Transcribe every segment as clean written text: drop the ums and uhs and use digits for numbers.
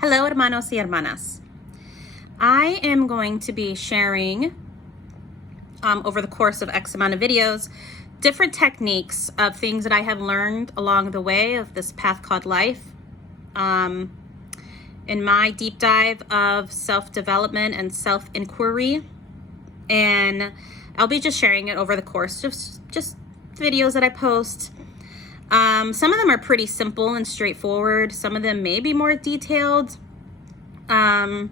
Hello, hermanos y hermanas. I am going to be sharing over the course of X amount of videos, different techniques of things that I have learned along the way of this path called life. In my deep dive of self-development and self-inquiry. And I'll be just sharing it over the course of just videos that I post. Some of them are pretty simple and straightforward. Some of them may be more detailed. And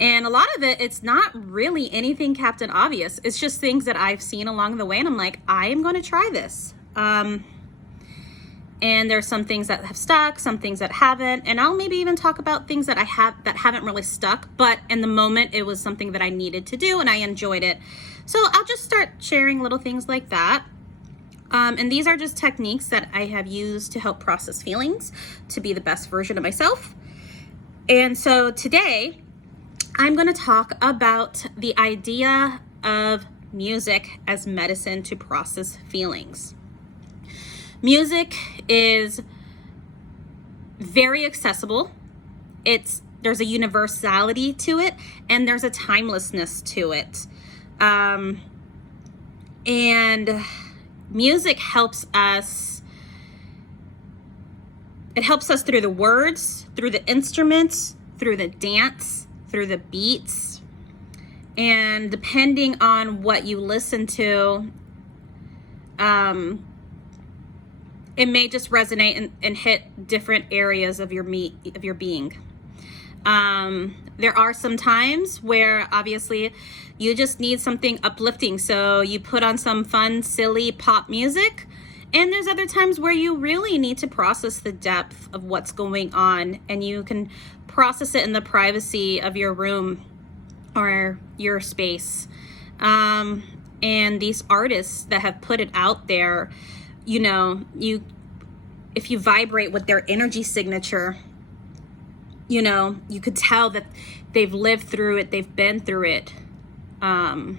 a lot of it, it's not really anything Captain Obvious. It's just things that I've seen along the way. And I'm like, I am going to try this. And there's some things that have stuck, some things that haven't. And I'll maybe even talk about things that haven't really stuck. But in the moment, it was something that I needed to do and I enjoyed it. So I'll just start sharing little things like that. And these are just techniques that I have used to help process feelings, to be the best version of myself. And so today, I'm going to talk about the idea of music as medicine to process feelings. Music is very accessible. There's a universality to it, and there's a timelessness to it. And music helps us. It helps us through the words, through the instruments, through the dance, through the beats. And depending on what you listen to, it may just resonate and hit different areas of your being. There are some times where obviously you just need something uplifting. So you put on some fun, silly pop music. And there's other times where you really need to process the depth of what's going on. And you can process it in the privacy of your room or your space. And these artists that have put it out there, if you vibrate with their energy signature, you could tell that they've lived through it, they've been through it. And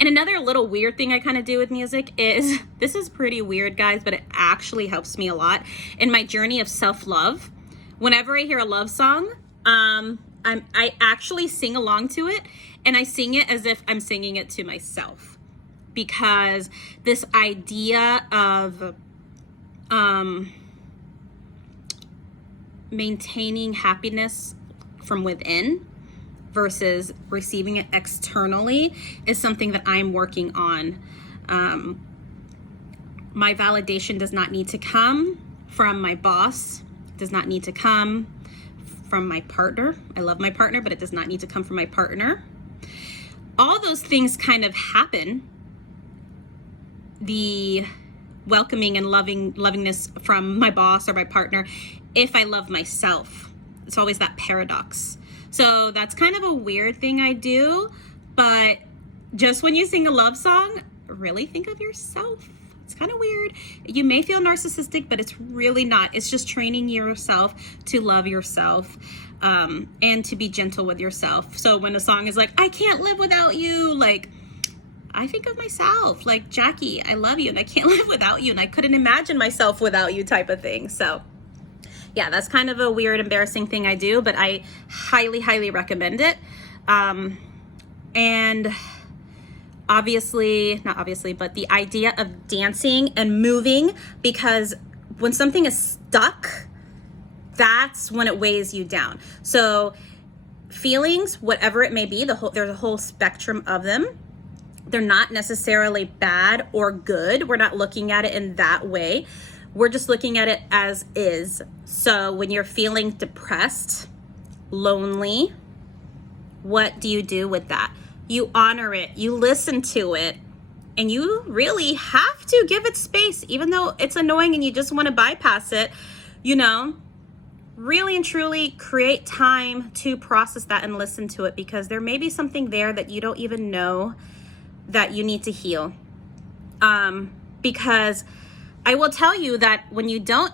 another little weird thing I kind of do with music is, this is pretty weird, guys, but it actually helps me a lot in my journey of self-love. Whenever I hear a love song, I actually sing along to it, and I sing it as if I'm singing it to myself. Because this idea of maintaining happiness from within versus receiving it externally is something that I'm working on. My validation does not need to come from my boss, does not need to come from my partner. I love my partner, but it does not need to come from my partner. All those things kind of happen. The welcoming and lovingness from my boss or my partner, if I love myself. It's always that paradox. So that's kind of a weird thing I do, but just when you sing a love song, really think of yourself. It's kind of weird. You may feel narcissistic, but it's really not. It's just training yourself to love yourself, and to be gentle with yourself. So when a song is like, I can't live without you, like, I think of myself, like, Jackie, I love you and I can't live without you and I couldn't imagine myself without you type of thing. So yeah, that's kind of a weird, embarrassing thing I do, but I highly, highly recommend it. And not obviously, but the idea of dancing and moving, because when something is stuck, that's when it weighs you down. So feelings, whatever it may be, there's a whole spectrum of them. They're not necessarily bad or good. We're not looking at it in that way. We're just looking at it as is. So when you're feeling depressed, lonely, what do you do with that? You honor it, you listen to it, and you really have to give it space, even though it's annoying and you just want to bypass it, really and truly create time to process that and listen to it, because there may be something there that you don't even know that you need to heal. Because I will tell you that when you don't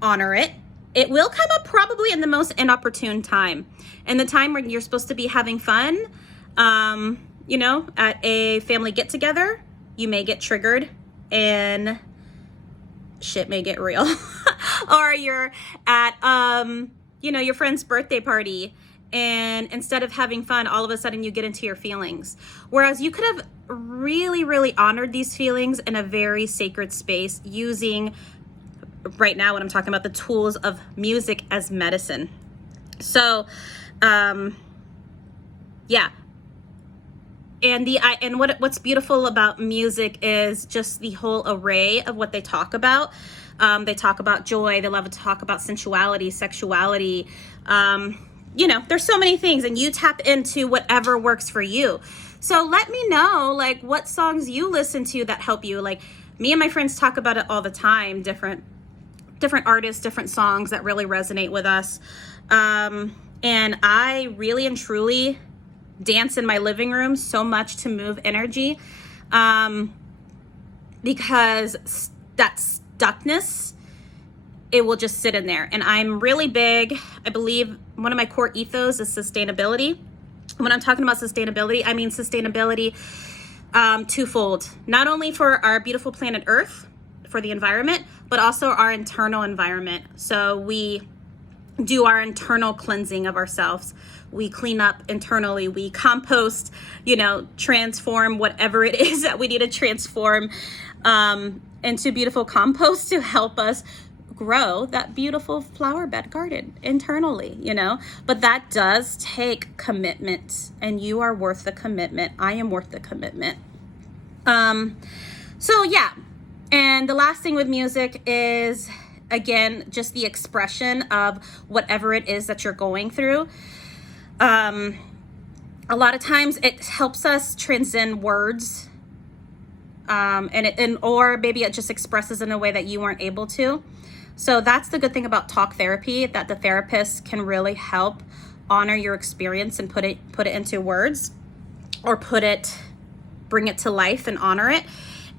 honor it, it will come up probably in the most inopportune time. And the time when you're supposed to be having fun, at a family get together, you may get triggered shit may get real. Or you're at you know, your friend's birthday party, and instead of having fun, all of a sudden you get into your feelings. Whereas you could have really, really honored these feelings in a very sacred space using, right now when I'm talking about, the tools of music as medicine. So, yeah. And what's beautiful about music is just the whole array of what they talk about. They talk about joy. They love to talk about sensuality, sexuality. You know, there's so many things, and you tap into whatever works for you. So let me know, like, what songs you listen to that help you. Like, me and my friends talk about it all the time, different artists, different songs that really resonate with us. And I really and truly dance in my living room so much to move energy, because that stuckness, it will just sit in there. And I'm really big, I believe one of my core ethos is sustainability. When I'm talking about sustainability, I mean sustainability twofold, not only for our beautiful planet Earth, for the environment, but also our internal environment. So we do our internal cleansing of ourselves. We clean up internally, we compost, you know, transform whatever it is that we need to transform into beautiful compost to help us grow that beautiful flower bed garden internally, you know. But that does take commitment, and you are worth the commitment. I am worth the commitment. So yeah. And the last thing with music is, again, just the expression of whatever it is that you're going through. A lot of times it helps us transcend words, or maybe it just expresses in a way that you weren't able to. So that's the good thing about talk therapy, that the therapist can really help honor your experience and put it into words, or bring it to life and honor it.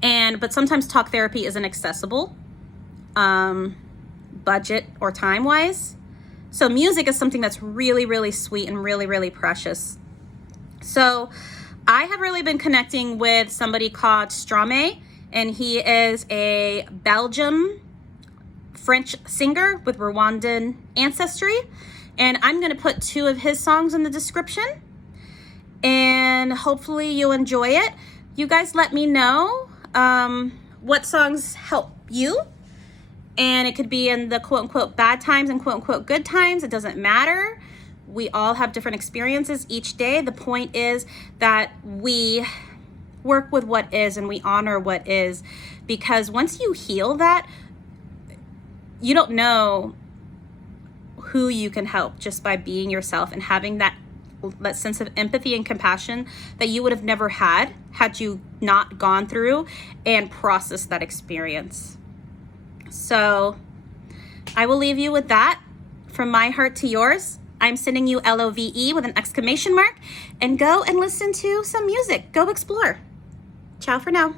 But sometimes talk therapy isn't accessible, budget or time wise. So music is something that's really, really sweet and really, really precious. So I have really been connecting with somebody called Stromae, and he is a Belgian French singer with Rwandan ancestry. And I'm going to put 2 of his songs in the description, and hopefully you'll enjoy it. You guys let me know what songs help you. And it could be in the quote unquote bad times and quote unquote good times. It doesn't matter. We all have different experiences each day. The point is that we work with what is and we honor what is, because once you heal that, you don't know who you can help just by being yourself and having that sense of empathy and compassion that you would have never had you not gone through and processed that experience. So I will leave you with that. From my heart to yours, I'm sending you LOVE with an exclamation mark, and go and listen to some music. Go explore. Ciao for now.